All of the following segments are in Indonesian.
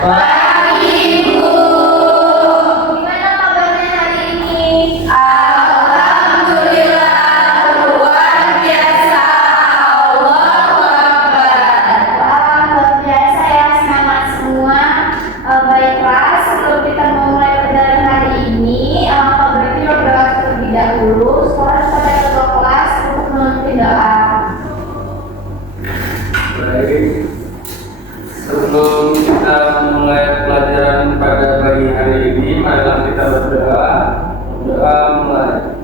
Pagi, Bu. Gimana kabarnya hari ini? Alhamdulillah, luar biasa. Allahu Akbar. Wah, luar biasa ya semangat semua. Baiklah, sebelum kita memulai pelajaran hari ini, berarti berdoa terlebih dahulu. Sekarang pada ketua kelas untuk memimpin doa. Baik, sebelum kita mulai pelajaran pada pagi hari ini, marilah kita berdoa. Doa mulai.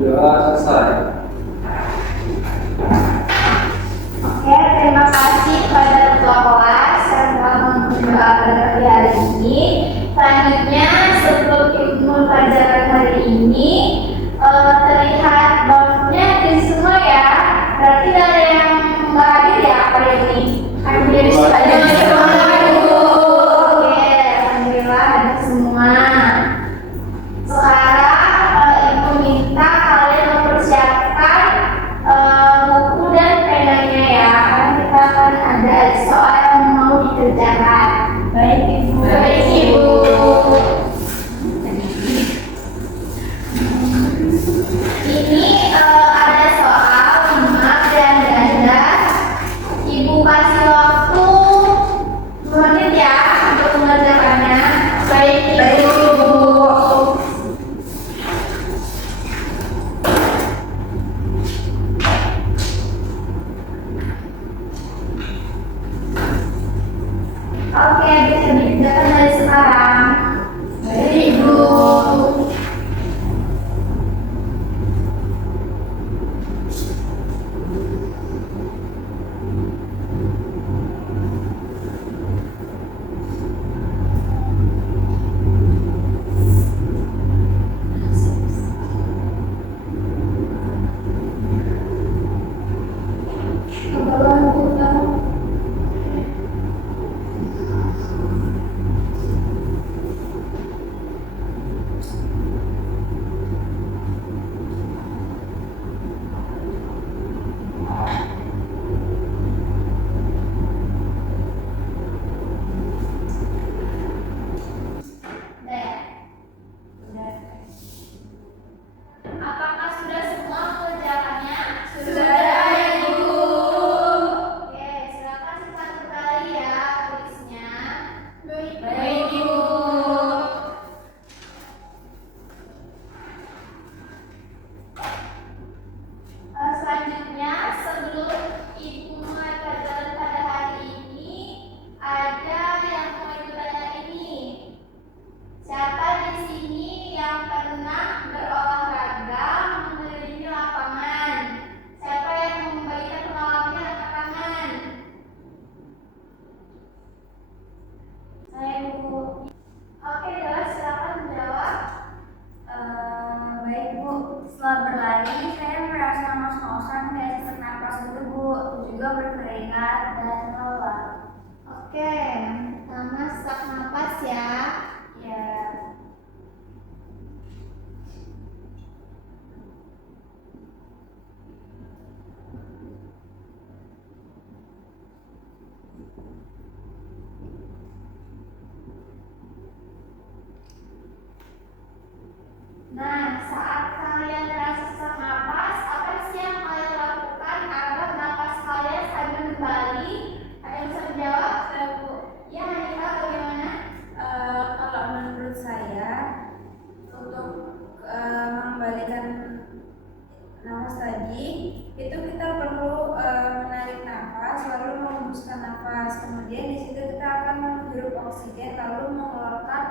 Doa selesai. Oke, terima kasih kepada ketua kelas yang telah memimpin doa pada pagi hari ini. Selanjutnya, sebelum kita pelajaran hari ini, terlihat bangkunya di semua ya. Berarti tidak ada yang nggak hadir ya hari ini. Hadir semua. Oke, alhamdulillah ada semua. Sekarang ibu minta kalian mempersiapkan buku dan penanya ya. Karena kita akan ada soal yang mau dikerjakan. Baik ibu. Baik ibu. Ini ada soal 5 dan ganda. Ibu kasih waktu 2 menit ya untuk mengerjakannya. Baik ibu. Oke, bisa dikerjakan dari sekarang. Baik ibu. Apakah sudah semua mengerjakannya? Sudah, Ibu. Oke, silakan satu kali ya tulisnya. Baik, Ibu. Selanjutnya, sebelum Ibu mulai pelajaran pada hari ini, ada yang mau Ibu tanya ini. Siapa di sini yang pernah berolahraga mengelilingi lapangan? Siapa yang membagikan pengalamannya angkat tangan? Saya Bu. Oke, jelas silakan menjawab. Baik Bu, setelah berlari saya merasa ngos-ngosan kayak sesak napas gitu Bu, juga berkeringat dan lelah. Oke, yang pertama sesak napas ya. Ya, Nah, saat kalian merasa sesak napas, apa sih yang kalian lakukan agar napas kalian stabil kembali? Ada yang bisa menjawab? saya Bu. Ya, Hanifah, bagaimana? Kalau menurut saya untuk mengembalikan nafas tadi itu kita perlu menarik nafas lalu menghembuskan nafas, kemudian di situ kita akan menghirup oksigen lalu mengeluarkan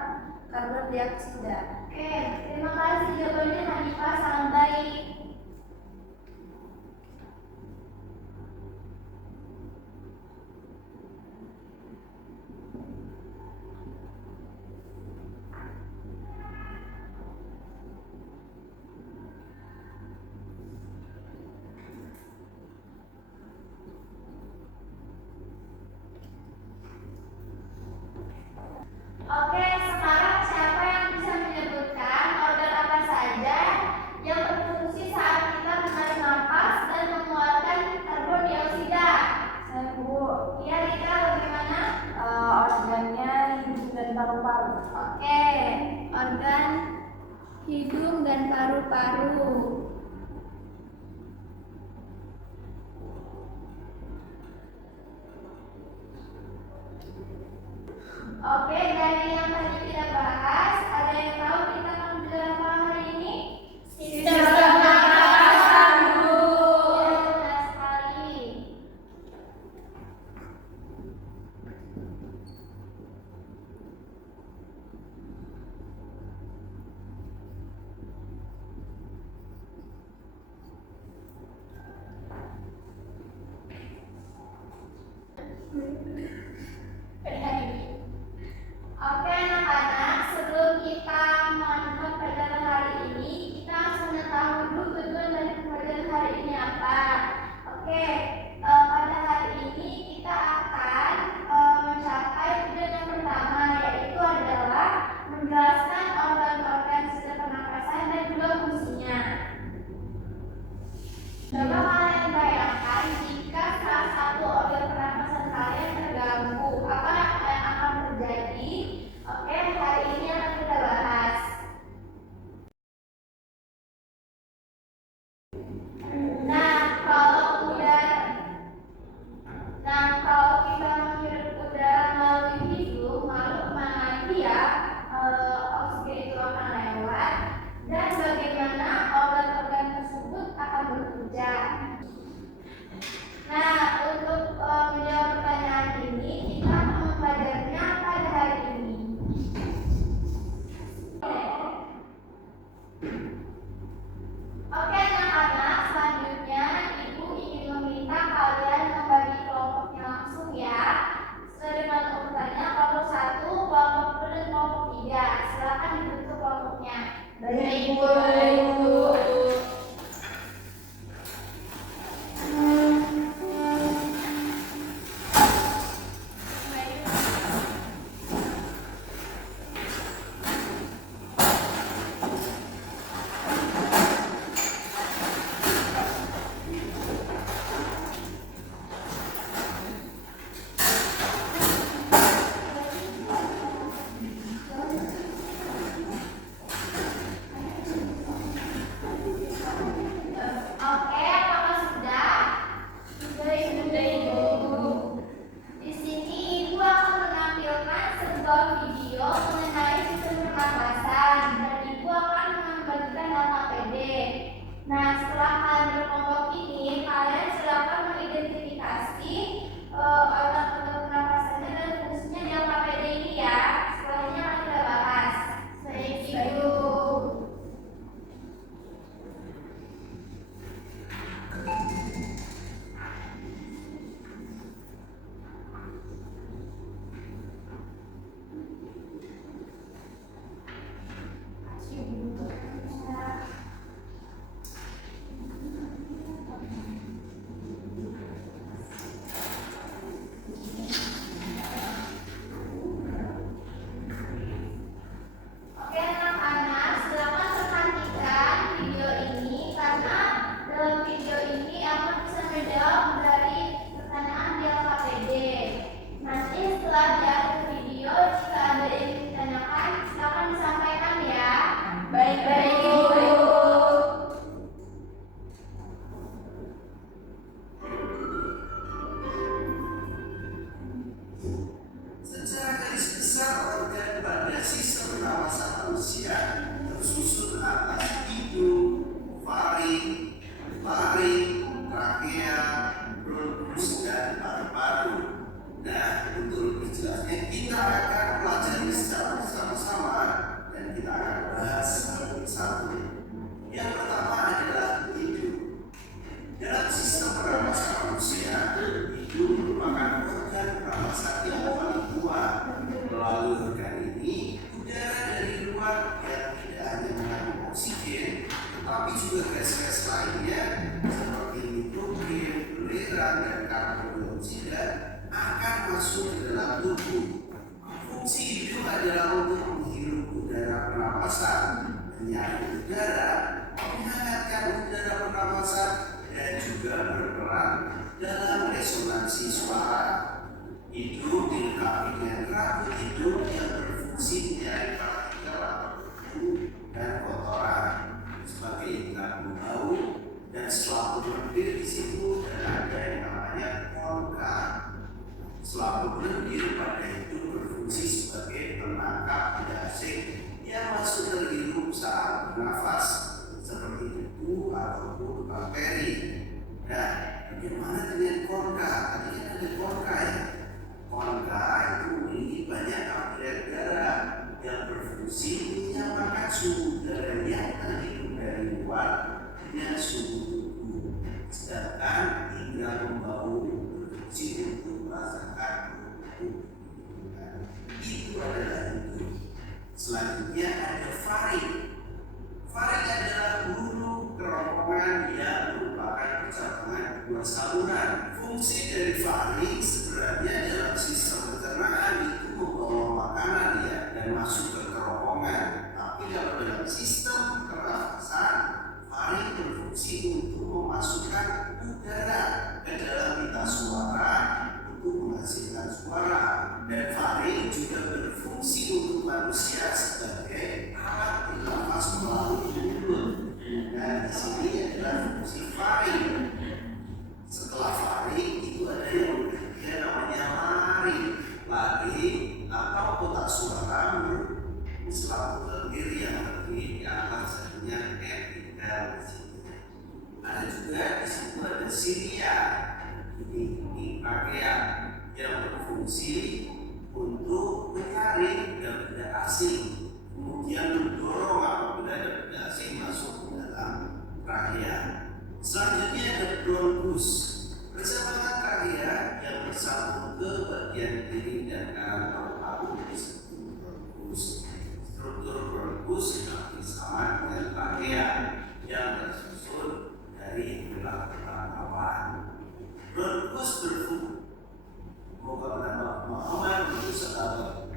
karbon dioksida. Oke, terima kasih jawabannya Hanifah, sangat baik. Oke, sekarang siapa yang bisa menyebutkan organ apa saja yang berfungsi Oke, organ hidung dan paru-paru. Oke, dari yang tadi kita bahas, ada yang tahu kita akan belajar apa hari ini? Sistem pernapasan, Bu. Ya, benar sekali. Oke anak-anak, sebelum kita melanjutkan pelajaran hari ini, kita harus mengetahui dulu tujuan dari pelajaran hari ini apa. Oke, pada hari ini kita akan mencapai tujuan yang pertama, yaitu adalah menjelaskan organ-organ sistem pernapasan dan juga fungsinya. Coba kalian bayangkan jika salah satu organ pernapasan kalian terganggu, apa yang akan terjadi? Oke, hari ini akan kita bahas. Nah, kalau kita menghirup udara melalui hidung, lalu kemana dia oksigen itu akan lewat, dan bagaimana organ-organ tersebut akan bekerja. Nah, untuk menjawab pertanyaan ini, kita akan mempelajarinya pada hari ini. Oke anak-anak, selanjutnya Ibu ingin meminta kalian membagi kelompoknya langsung ya. Sesuai dengan urutannya, kelompok 1, kelompok 2, dan kelompok 3. Silakan dibentuk kelompoknya. Baik, Bu. Oke, apakah sudah? Sudah, Ibu. Di sini Ibu akan menampilkan sebuah video mengenai sistem pernapasan dan Ibu akan membagikan APD. Nah, setelah kalian berkelompok ini, kalian silakan mengidentifikasi organ-organ pernapasannya dan fungsinya di APD ini ya. Setelahnya akan kita bahas. Baik, Ibu. Oke anak-anak, silakan perhatikan video ini karena dalam video ini akan bisa menjawab dari pertanyaan di LKPD. Nanti setelah di akhir video, jika ada yang ditanyakan, silakan disampaikan ya. Baik, Bu. Secara garis besar organ pada sistem pernapasan manusia tersusun atas hidung, faring, trakea, bronkus, dan paru-paru. Nah, untuk lebih jelasnya kita akan pelajari secara bersama-sama dan kita akan bahas satu persatu. Yang pertama adalah hidung. Dalam sistem pernapasan manusia, hidung merupakan organ pernapasan yang paling kuat. Melalui organ ini, udara dari luar yang tidak hanya mengandung oksigen, tetapi juga gas-gas lainnya seperti nitrogen, belerang, dan karbon dioksida akan masuk ke dalam tubuh. Fungsi hidung adalah untuk menghirup udara pernapasan, menyaring udara, menghangatkan udara pernapasan, dan juga berperan dalam resonansi suara. Hidung dilengkapi dengan rambut hidung yang berfungsi menjadi Selaput lendir pada itu berfungsi sebagai penangkap gasing yang masuk ke hidung saat bernafas, seperti debu ataupun bakteri. Nah, bagaimana dengan korka? Tadi kan ada korka ya. Korka itu memiliki banyak kapilyer darah yang berfungsi menyamakan suhu darah yang terhitung dari luar dengan suhu tubuh. Sedangkan indera pembau berfungsi untuk merasakan tubuh. Itu adalah itu. Selanjutnya ada faring. Faring adalah bulu kerongkongan yang merupakan percabangan dua saluran. Fungsi dari faring sebenarnya dalam sistem pencernaan itu membawa makanan ya dan masuk ke kerongkongan. Tapi kalau dalam sistem pernafasan, faring berfungsi untuk memasukkan udara ke dalam pita suara untuk menghasilkan suara. Dan faring juga berfungsi untuk manusia sebagai alat bernafas melalui mulut. Nah, di sini adalah fungsi faring. Setelah faring itu ada yang ketiga namanya laring. Laring atau kotak suara selaput lendir yang terdiri di atas satunya epitel. Ada juga di situ ada silia. Ini pakaian yang berfungsi untuk menyaring benda asing, kemudian mendorong apabila ada benda asing masuk ke dalam trachea. Selanjutnya ada bronkus. Persamaan trachea yang bersambung ke bagian kiri dan kanan paru-paru disebut bronkus. Struktur bronkus hampir sama dengan trachea yang tersusun dari tulang-tulang bawah. Bronkus berfungsi moga menambah pemahaman untuk sahabat.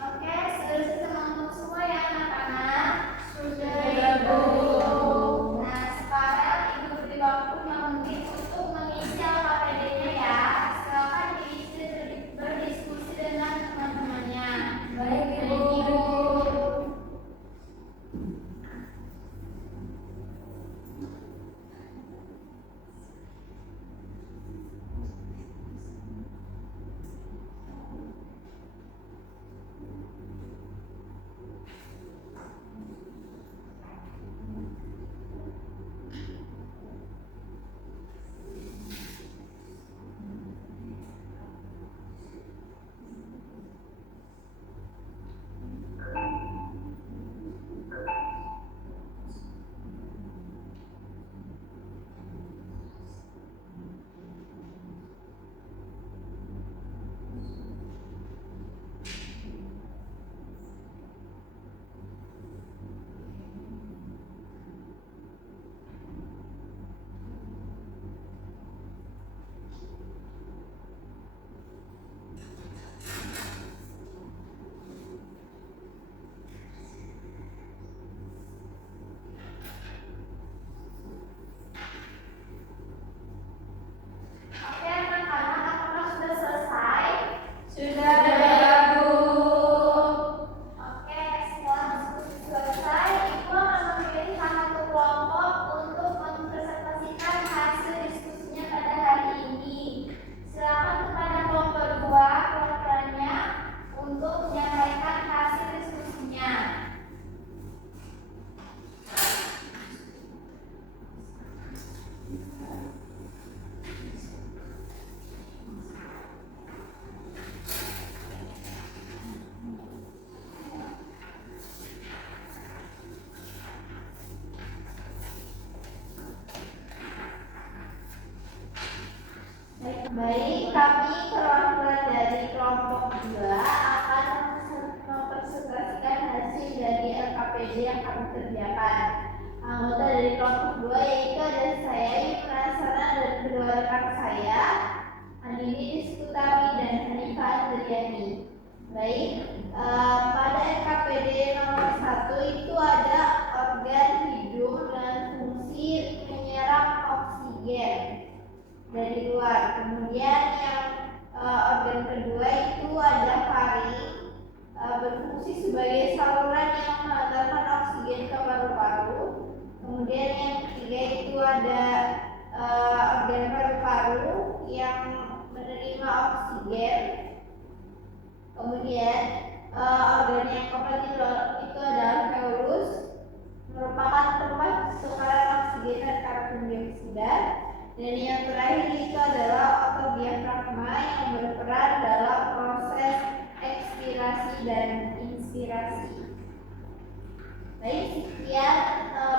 Oke, sudah teman-teman semua ya anak-anak? Sudah Bu. Nah, sekarang ibu beri waktu 5 menit untuk mengisi LKPD-nya ya. Silakan diisi berdiskusi dengan teman-temannya. Baik, Ibu. Oke, anak-anak, apakah sudah selesai? Sudah, Bu. Oke, setelah diskusi selesai, ibu akan memilih salah satu kelompok untuk mempresentasikan hasil diskusinya pada hari ini. Silakan kepada kelompok 2 perwakilannya untuk menyampaikan hasil diskusinya. Baik, kami perwakilan dari kelompok 2 akan mempresentasikan hasil dari LKPD yang kami kerjakan. Anggota dari kelompok 2 yaitu ada saya, Yuna Sana, dan kedua rekan saya, Andini Diskutami dan Hanifah Andriani. Baik, pada LKPD nomor 1 itu ada organ hidung dengan fungsi menyerap oksigen dari luar. Kemudian yang organ kedua itu ada faring, berfungsi sebagai saluran yang mengantarkan oksigen ke paru-paru. Kemudian yang ketiga itu ada organ paru-paru yang menerima oksigen. Kemudian organ yang keempat itu adalah pleurus, merupakan tempat tukaran oksigen dan karbon dioksida. Dan yang terakhir itu adalah otodiafragma yang berperan dalam proses ekspirasi dan inspirasi. Baik, sekian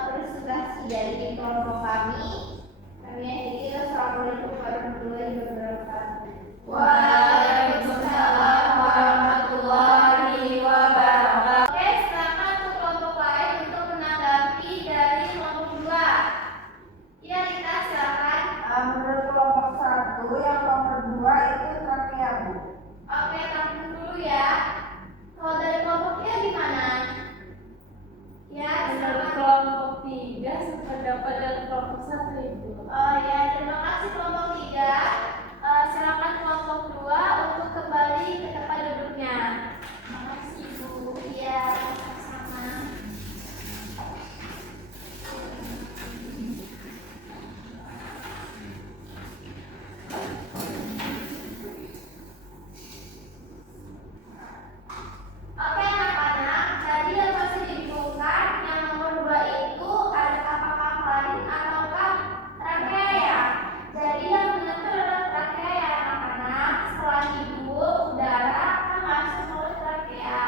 presentasi dari kelompok kami. Kami akhiri. Assalamualaikum warahmatullahi wabarakatuh. Waalaikumsalam warahmatullahi wabarakatuh. Oke, silakan untuk kelompok lain untuk menanggapi dari kelompok 2. Ya, Rita, silakan. Menurut kelompok 1 yang nomor 2 itu trakea, Bu. Oke, tampung dulu ya. Kalau dari kelompoknya gimana? Ya, Menurut silakan. kelompok 3 sependapat dengan kelompok 1 Ibu. Oh ya, terima kasih kelompok 3. Silakan kelompok 2 untuk kembali ke tempat duduknya. Terima kasih Ibu. Iya, sama-sama. Oke anak-anak, jadi yang masih dibingungkan yang nomor 2 itu ada apakah faring ataukah trakea ya? Jadi yang benar itu adalah trakea ya anak-anak. Setelah hidup, udara akan masuk melalui trakea.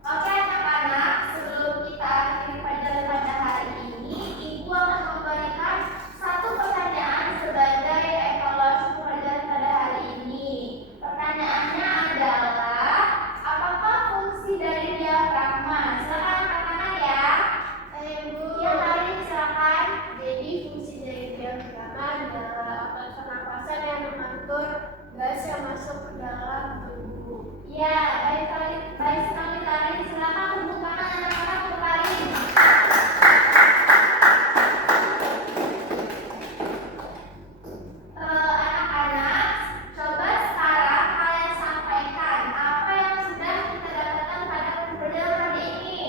Oke anak-anak, sebelum kita akhiri pelajaran pada hari ini, Ibu akan memberikan satu pertanyaan sebagai evaluasi pelajaran pada hari ini. Pertanyaannya adalah, apakah fungsi dari diafragma? Silakan anak-anak ya. Ibu. Ya, Karin silakan. Jadi fungsi dari diafragma adalah pernapasan yang mengatur gas yang masuk ke dalam tubuh. Ya, baik Karin. Baik sekali Karin. Silakan tepuk tangan anak-anak untuk Karin. Anak-anak, coba sekarang kalian sampaikan apa yang sudah kita dapatkan pada pembelajaran hari ini.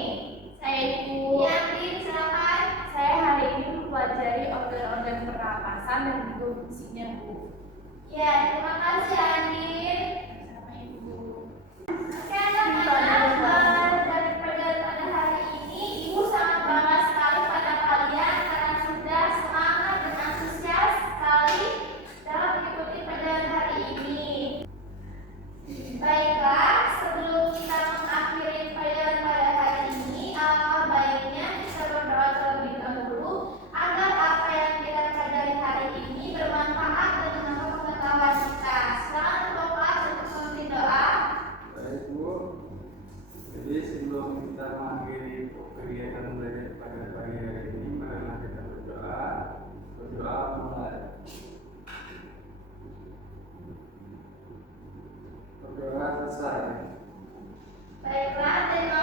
Saya Ibu. Ya, Din, silakan. Saya hari ini mempelajari organ-organ pernapasan dan juga fungsinya Bu. Ya, terima kasih Andin. Sama Ibu. Oke anak-anak, dari pelajaran pada hari ini, Ibu sangat bangga sekali pada kalian karena sudah semangat dan antusias sekali dalam mengikuti pelajaran hari ini. Baiklah, sebelum kita mengakhiri pelajaran pada hari ini, alangkah baiknya kita berdoa terlebih dahulu agar apa yang kita pelajari hari ini bermanfaat dan menambah pengetahuan kita. Silakan untuk kelas untuk memimpin doa. Baik Bu, jadi sebelum kita mengakhiri kegiatan belajar pada pagi hari ini, marilah kita berdoa mulai. Berdoa selesai. Baiklah, terima